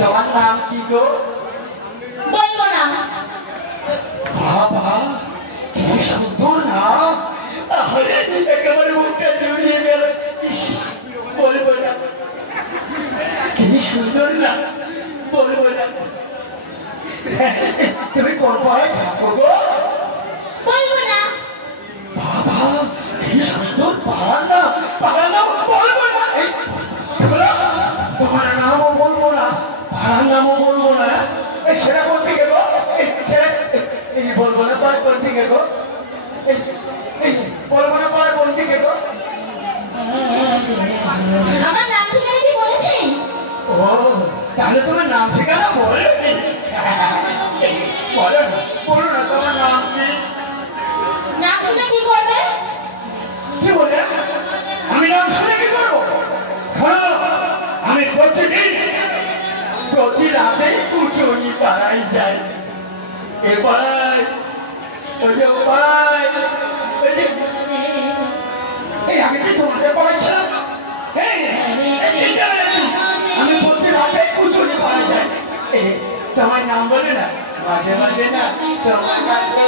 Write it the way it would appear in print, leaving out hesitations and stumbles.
তোমার নাম কি গো? বলবো না। বাবা কি সুন্দর নাম, একেবারে মুখটা জড়িয়ে গেল। বলবো না, কি সুন্দর না, বলবো না। তুমি কোন পাড়ায় থাকো গো? বলবো না। বাবা কি সুন্দর পাড়ার নাম, পাড়ার নাম বলবো না। তোমার নামও বলবো না, পাড়ার নামও বলবো না। সেটা কোন দিকে গো? বলবো না পাড়া কোন দিকে গো? বলবো না পাড়া কোন দিকে গো? আমার নাম ঠিকানা কি বলেছেন? ও তাহলে তোমার নাম ঠিকানা বলে বলো না, বলো না তোমার নাম কি? নাম শুনে কি করবে? কি বলে? আমি নাম শুনে কি করবো? আমি প্রতিদিন প্রতি রাতে কুচুনি পাড়ায় যাই। এ পাড়ায় ওই যে পাড়ায় এই আগে কি তোমাদের পড়াচ্ছিলাম? আমি প্রতি রাতে কুচুনি পাড়ায় যাই। তোমার নাম বলে না, মাঝে মাঝে না তোমার কাছে